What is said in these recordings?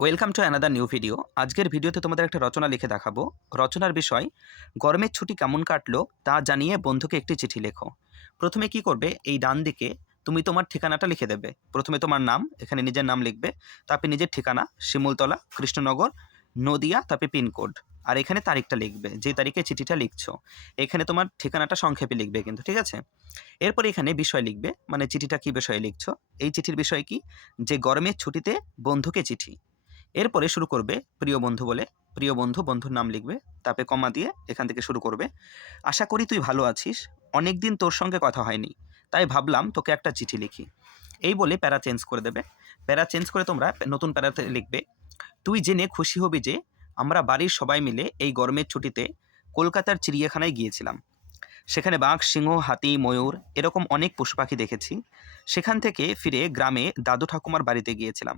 Welcome to another new video আজকের ভিডিওতে তোমাদের একটা রচনা লিখে দেখাবো। রচনার বিষয়, গরমের ছুটি কেমন কাটলো তা জানিয়ে বন্ধুকে একটি চিঠি লেখো। প্রথমে কি করবে? এই ডান দিকে তুমি তোমার ঠিকানাটা লিখে দেবে। প্রথমে তোমার নাম, এখানে নিজের নাম লিখবে, তারপরে নিজের ঠিকানা, শিমুলতলা, কৃষ্ণনগর, নদিয়া, তারপরে পিনকোড। আর এখানে তারিখটা লিখবে, যে তারিখে চিঠিটা লিখছো। এখানে তোমার ঠিকানাটা সংক্ষেপে লিখবে কিন্তু, ঠিক আছে? এরপর এখানে বিষয় লিখবে মানে চিঠিটা কি বিষয়ে লিখছো? এই চিঠির বিষয় কি? যে গরমের ছুটিতে বন্ধুকে চিঠি। এরপরে শুরু করবে প্রিয় বন্ধু বলে, প্রিয় বন্ধু বন্ধুর নাম লিখবে, তারপরে কমা দিয়ে এখান থেকে শুরু করবে। আশা করি তুই ভালো আছিস অনেক দিন তোর সঙ্গে কথা হয়নি, তাই ভাবলাম তোকে একটা চিঠি লিখি। এই বলে প্যারা চেঞ্জ করে দেবে। প্যারা চেঞ্জ করে তোমরা নতুন প্যারাতে লিখবে, তুই জেনে খুশি হবি যে আমরা বাড়ির সবাই মিলে এই গরমের ছুটিতে কলকাতার চিড়িয়াখানায় গিয়েছিলাম। সেখানে বাঘ, সিংহ, হাতি, ময়ূর এরকম অনেক পশু পাখি দেখেছি। সেখান থেকে ফিরে গ্রামে দাদু ঠাকুমার বাড়িতে গিয়েছিলাম।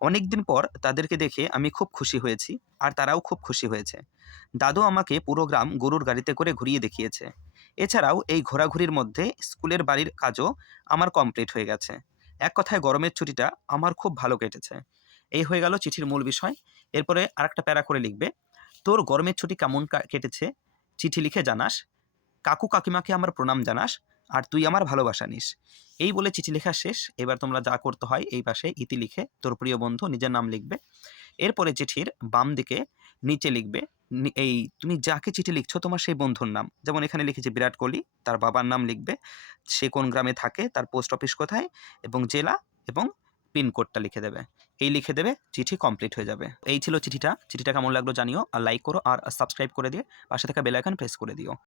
অনেক দিন পর তাদেরকে দেখে আমি খুব খুশি হয়েছি, আর তারাও খুব খুশি হয়েছে। দাদু আমাকে পুরো গ্রাম গরুর গাড়িতে করে ঘুরিয়ে দেখিয়েছে। এছাড়াও এই ঘোরাঘুরির মধ্যে স্কুলের বাড়ির কাজও আমার কমপ্লিট হয়ে গেছে। এক কথায় গরমের ছুটিটা আমার খুব ভালো কেটেছে। এই হয়ে গেল চিঠির মূল বিষয়। এরপরে আরেকটা প্যারা করে লিখবে, তোর গরমের ছুটি কেমন কেটেছে? চিঠি লিখে জানাস। কাকু কাকিমাকে আমার প্রণাম জানাস। আর তুই আমার ভালোবাসা নিস। এই বলে চিঠি লেখা শেষ। এবার তোমরা যা করতে হয়, এই পাশে ইতি লিখে তোর প্রিয় বন্ধু নিজের নাম লিখবে। এরপরে চিঠির বাম দিকে নিচে লিখবে। এই তুমি যাকে চিঠি লিখছো তোমার সেই বন্ধুর নাম। যেমন এখানে লিখেছে বিরাট কোহলি, তার বাবার নাম লিখবে। সে কোন গ্রামে থাকে, তার পোস্ট অফিস কোথায় এবং জেলা এবং পিনকোডটা লিখে দেবে। এই লিখে দেবে, চিঠি কমপ্লিট হয়ে যাবে। এই ছিল চিঠিটা। চিঠিটা কেমন লাগল জানিও আর লাইক করো আর সাবস্ক্রাইব করে দিয়ে পাশে থাকা বেল আইকন প্রেস করে দিও।